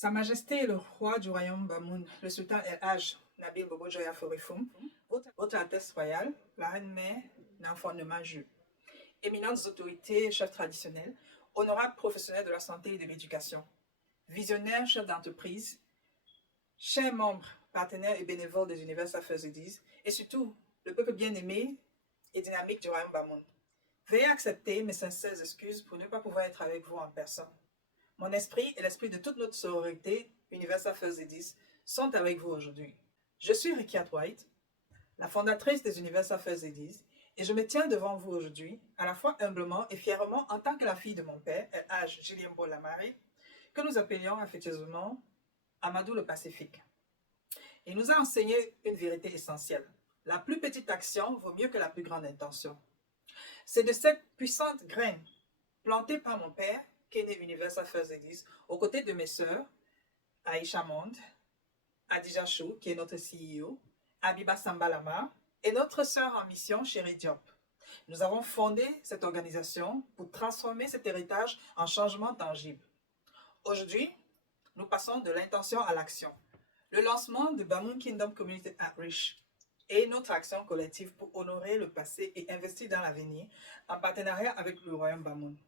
Sa Majesté le roi du royaume Bamoun, le sultan El-Hajj Nabil Bobo Joya Forifoum, votre Altesse royale, la reine-mère Namphon Maju, éminentes autorités et chefs traditionnels, honorables professionnels de la santé et de l'éducation, visionnaires chefs d'entreprise, chers membres, partenaires et bénévoles des Universal First Ladies, et surtout le peuple bien-aimé et dynamique du royaume Bamoun. Veuillez accepter mes sincères excuses pour ne pas pouvoir être avec vous en personne. Mon esprit et l'esprit de toute notre sororité Universal First Ladies sont avec vous aujourd'hui. Je suis Rikiat White, la fondatrice des Universal First Ladies, et je me tiens devant vous aujourd'hui, à la fois humblement et fièrement en tant que la fille de mon père, El-Hajj Jiliembo Lamare, que nous appelions affectueusement Amadou le Pacifique. Il nous a enseigné une vérité essentielle. La plus petite action vaut mieux que la plus grande intention. C'est de cette puissante graine plantée par mon père qu'est né Universal First Ladies, aux côtés de mes sœurs, Aïcha Monde, Adija Chou, qui est notre CEO, Abiba Sambalama, et notre sœur en mission, Chérie Diop. Nous avons fondé cette organisation pour transformer cet héritage en changement tangible. Aujourd'hui, nous passons de l'intention à l'action. Le lancement de Bamoun Kingdom Community Outreach est notre action collective pour honorer le passé et investir dans l'avenir en partenariat avec le Royaume Bamoun.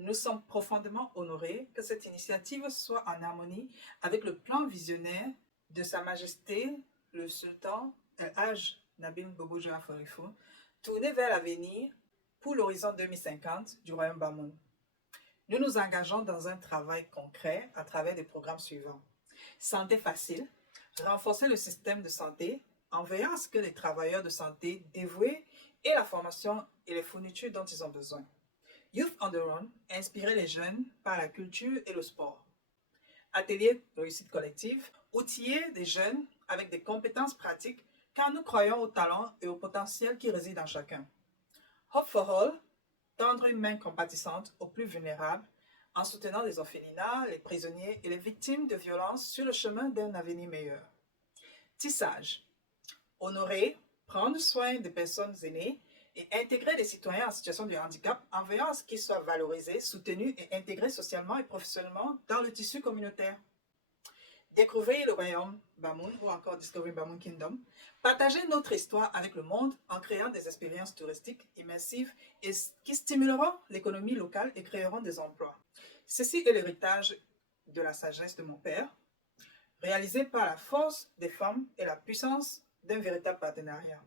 Nous sommes profondément honorés que cette initiative soit en harmonie avec le plan visionnaire de Sa Majesté le Sultan El-Hajj Nabil Bobo Joya Forifoum, tourné vers l'avenir pour l'horizon 2050 du Royaume Bamoun. Nous nous engageons dans un travail concret à travers des programmes suivants. Santé facile, renforcer le système de santé en veillant à ce que les travailleurs de santé dévoués aient la formation et les fournitures dont ils ont besoin. Youth on the Run, inspirer les jeunes par la culture et le sport. Atelier de réussite collective, outiller des jeunes avec des compétences pratiques car nous croyons au talent et au potentiel qui réside en chacun. Hope for All, tendre une main compatissante aux plus vulnérables en soutenant les orphelinats, les prisonniers et les victimes de violences sur le chemin d'un avenir meilleur. Tissage, honorer, prendre soin des personnes aînées et intégrer les citoyens en situation de handicap en veillant à ce qu'ils soient valorisés, soutenus et intégrés socialement et professionnellement dans le tissu communautaire. Découvrir le royaume Bamoun ou encore Discovery Bamoun Kingdom, partager notre histoire avec le monde en créant des expériences touristiques immersives et qui stimuleront l'économie locale et créeront des emplois. Ceci est l'héritage de la sagesse de mon père, réalisé par la force des femmes et la puissance d'un véritable partenariat.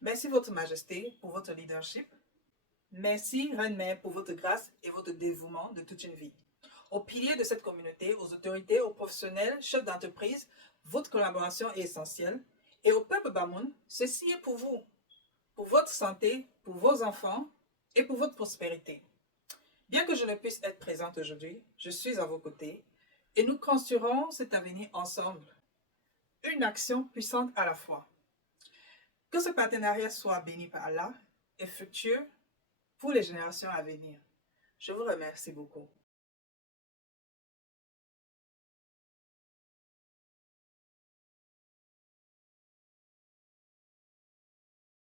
Merci Votre Majesté pour votre leadership. Merci Reine-Mère pour votre grâce et votre dévouement de toute une vie. Aux piliers de cette communauté, aux autorités, aux professionnels, chefs d'entreprise, votre collaboration est essentielle. Et au peuple Bamoun, ceci est pour vous, pour votre santé, pour vos enfants et pour votre prospérité. Bien que je ne puisse être présente aujourd'hui, je suis à vos côtés et nous construirons cet avenir ensemble. Une action puissante à la fois. Que ce partenariat soit béni par Allah et fructueux pour les générations à venir. Je vous remercie beaucoup.